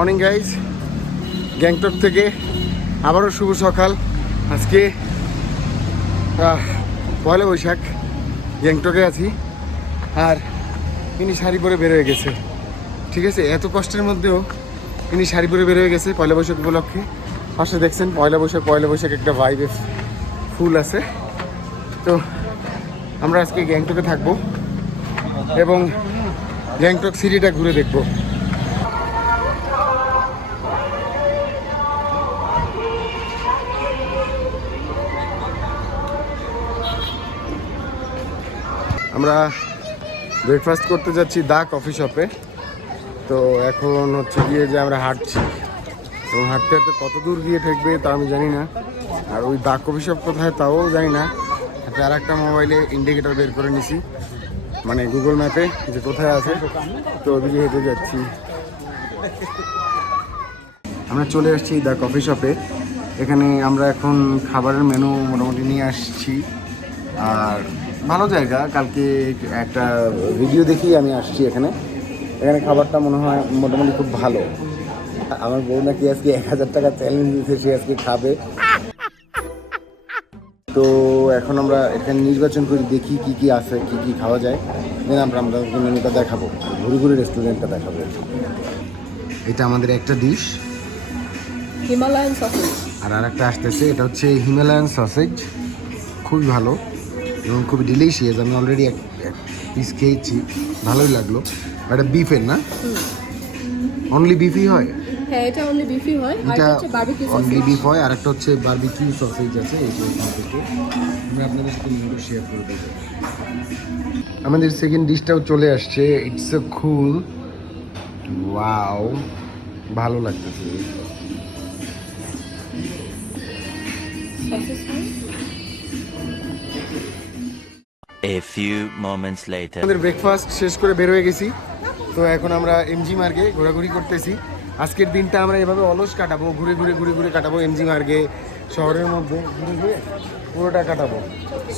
Morning guys, Gangtok থেকে আবারও শুভ সকাল। আজকে পয়লা বৈশাখ, গ্যাংটকে আছি আর ইনি শাড়ি পরে বের হয়ে গেছে। ঠিক আছে, এত কষ্টের মধ্যেও ইনি শাড়ি পরে বের হয়ে গেছে পয়লা বৈশাখ উপলক্ষে। পাশে দেখছেন পয়লা বৈশাখ একটা ভাইবে ফুল আছে। তো আমরা আজকে গ্যাংটকে থাকবো এবং গ্যাংটক সিটিটা ঘুরে দেখবো। আমরা ব্রেকফাস্ট করতে যাচ্ছি দা কফি শপে। তো এখন হচ্ছে গিয়ে যে আমরা হাঁটছি এবং হাঁটতে হাঁটতে কত দূর গিয়ে ঠেকবে তা আমি জানি না। আর ওই দা কফি শপ কোথায় তাও জানি না। আর একটা মোবাইলে ইন্ডিকেটর বের করে নিছি, মানে গুগল ম্যাপে যে কোথায় আছে। তো ওদিকে হেঁটে যাচ্ছি। আমরা চলে আসছি দা কফি শপে। এখানে আমরা এখন খাবারের মেনু মোটামুটি নিয়ে আসছি। আর ভালো জায়গা, কালকে একটা ভিডিও দেখেই আমি আসছি এখানে। খাবারটা মনে হয় মোটামুটি খুব ভালো। আমার বউ নাকি আজকে 1000 টাকা চ্যালেঞ্জ দিয়েছে, সে আজকে খাবে। তো এখন আমরা এখানে নির্বাচন করি, দেখি কি কি আছে, কি কি খাওয়া যায়। দেন আমরা মেনুটা দেখাবো, ঘুরে ঘুরে রেস্টুরেন্টটা দেখাবো। এটা আমাদের একটা ডিশ, হিমালয়ান সসেজ। আর একটা আসতেছে, এটা হচ্ছে হিমালয়ান সসেজ। খুবই ভালো এবং খুবই ডিলিশিয়াস। আমি অলরেডি এক পিস খেয়েছি, ভালোই লাগলো। এটা বিফের না? অনলি বিফই হয়? হ্যাঁ, এটা অনলি বিফই হয়। আর এটা হচ্ছে বারবিকিউ সসেজ। অনলি বিফ হয়, আর একটা হচ্ছে বারবিকিউ সসেজ আছে। এইটা থেকে আমরা আপনাদের সাথে মেনুটা শেয়ার করে দেবো। আমাদের সেকেন্ড ডিশটাও চলে আসছে। ইটস এ কুল, ওয়াও, ভালো লাগতেছে। A few moments later. আমাদের ব্রেকফাস্ট শেষ করে বের হয়ে গেছি। তো এখন আমরা এমজি মার্গে ঘোরাঘুরি করতেছি। আজকের দিনটা আমরা এভাবে অলস কাটাবো, ঘুরে ঘুরে কাটাবো। এমজি মার্গে শহরের মধ্যে ঘুরে ঘুরে পুরোটা কাটাবো।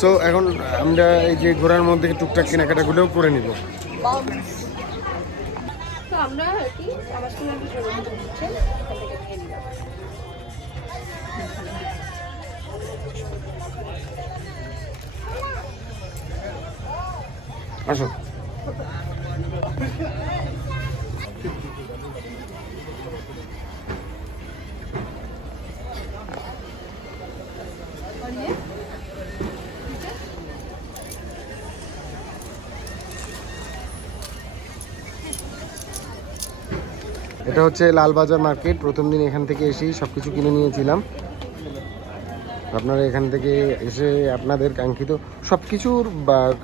সো এখন আমরা এই যে ঘোরার মধ্যে টুকটাক কেনাকাটাগুলোও করে নিব। তো আমরা আর কি আমার সঙ্গে একটা শোরুম হচ্ছে, এখান থেকে নিয়ে নিলাম। আসো। এটা হচ্ছে লালবাজার মার্কেট। প্রথম দিন এখান থেকে এসেই সব কিছু কিনে নিয়েছিলাম। আপনারা এখান থেকে এসে আপনাদের কাঙ্ক্ষিত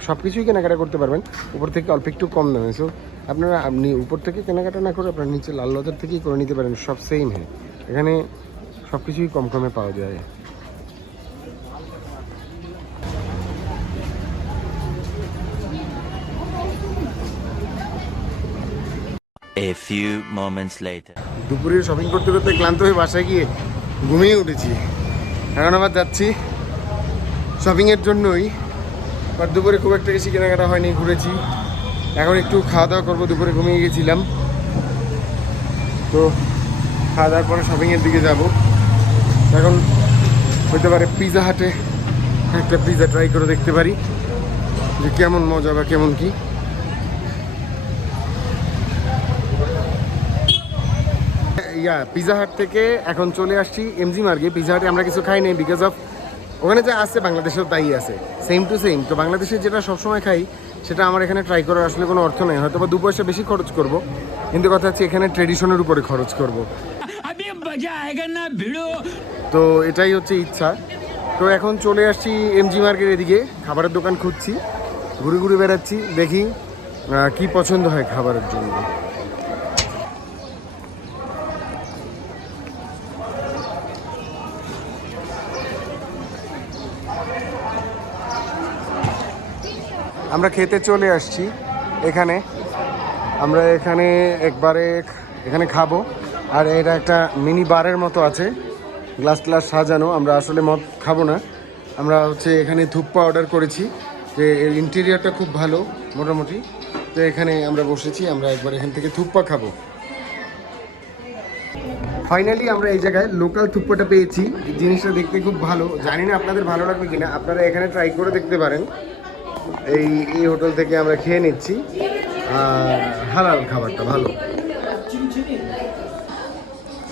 সব কিছুই কেনাকাটা করতে পারবেন, উপর থেকে অল্প একটু কম দামে। সো আপনারা উপর থেকে কেনাকাটা না করে আপনারা নিচে লালবাজার থেকেই করে নিতে পারেন। সব সেম হ্যাঁ, এখানে সব কিছুই কম কমে পাওয়া যায়। A few moments later. দুপুরে শপিং করতে করতে ক্লান্ত হয়ে বাসায় গিয়ে ঘুমিয়ে উঠেছি। এখন আবার যাচ্ছি শপিংয়ের জন্যই। আর দুপুরে খুব একটা বেশি কেনাকাটা হয়নি, ঘুরেছি। এখন একটু খাওয়া দাওয়া করবো, দুপুরে ঘুমিয়ে গেছিলাম। তো খাওয়া দাওয়ার পরে শপিংয়ের দিকে যাব। এখন হতে পারে পিৎজা হাটে একটা পিৎজা ট্রাই করে দেখতে পারি যে কেমন মজা বা কেমন কি। পিৎজা হাট থেকে এখন চলে আসছি এমজি মার্গে। পিৎজা হাটে আমরা কিছু খাই নাই, বিকজ অফ ওখানে যা আছে বাংলাদেশেও তাই আছে, সেম টু সেম। তো বাংলাদেশে যেটা সবসময় খাই সেটা আমার এখানে ট্রাই করার আসলে কোনো অর্থ নেই। হয়তো বা 2 পয়সা বেশি খরচ করব, কিন্তু কথা হচ্ছে এখানে ট্রেডিশনের উপরে খরচ করব। তো এটাই হচ্ছে ইচ্ছা। তো এখন চলে আসছি এমজি মার্গের এদিকে, খাবারের দোকান খুঁজছি, ঘুরে ঘুরে বেড়াচ্ছি, দেখি কি পছন্দ হয় খাবারের জন্য। আমরা খেতে চলে আসছি এখানে। আমরা এখানে খাবো। আর এটা একটা মিনি বারের মতো আছে, গ্লাস সাজানো। আমরা আসলে মদ খাবো না, আমরা হচ্ছে এখানে থুপ্পা অর্ডার করেছি। যে এর ইন্টেরিয়রটা খুব ভালো মোটামুটি। তো এখানে আমরা বসেছি, আমরা একবার এখান থেকে থুপ্পা খাবো। ফাইনালি আমরা এই জায়গায় লোকাল থুপ্পাটা পেয়েছি। এই জিনিসটা দেখতে খুব ভালো, জানি না আপনাদের ভালো লাগবে কিনা, আপনারা এখানে ট্রাই করে দেখতে পারেন। এই হোটেল থেকে আমরা খেয়ে নিচ্ছি, আর হালাল খাবারটা ভালো।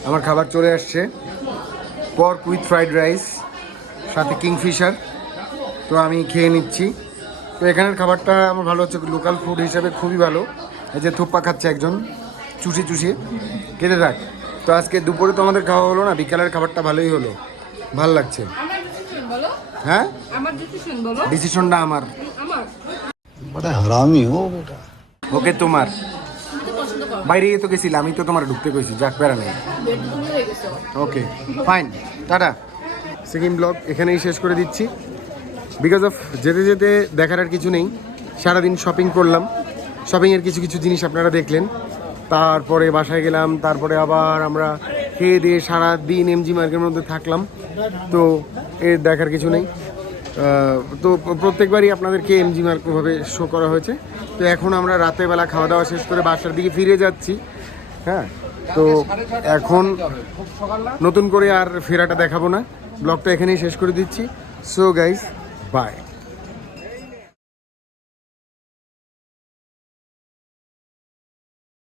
আমার খাবার চলে আসছে, পর্ক উইথ ফ্রাইড রাইস, সাথে কিংফিশার। তো আমি খেয়ে নিচ্ছি। তো এখানের খাবারটা আমার ভালো হচ্ছে, লোকাল ফুড হিসাবে খুবই ভালো। এই যে থুপ্পা খাচ্ছে একজন, চুষিয়ে খেতে থাক। তো আজকে দুপুরে তো আমাদের খাওয়া হলো না, বিকালের খাবারটা ভালোই হলো, ভাল লাগছে। হ্যাঁ, ডিসিশনটা আমার। बड़ा हरामी हो बेटा। ওকে, তোমার বাইরে তো গেছিলাম, আমি তো তোমার ঢুকতে কইছি, যাক বেড়া নেই। Okay fine, tata. Second blog এখানেই শেষ করে দিচ্ছি, বিকজ অফ যেতে যেতে দেখার আর কিছু নেই। সারাদিন শপিং করলাম, শপিংয়ের কিছু কিছু জিনিস আপনারা দেখলেন। তারপরে বাসায় গেলাম, তারপরে আবার আমরা খেয়ে দিয়ে সারাদিন এমজি মার্কের মধ্যে থাকলাম। তো এর দেখার কিছু নেই। তো প্রত্যেকবারই আপনাদেরকে এমজি মার্ক ওভাবে শো করা হয়েছে। তো এখন আমরা রাতেরবেলা খাওয়া দাওয়া শেষ করে বাসার দিকে ফিরে যাচ্ছি। হ্যাঁ, তো এখন নতুন করে আর ফেরাটা দেখাবো না, ব্লগটা এখানেই শেষ করে দিচ্ছি। So guys, by.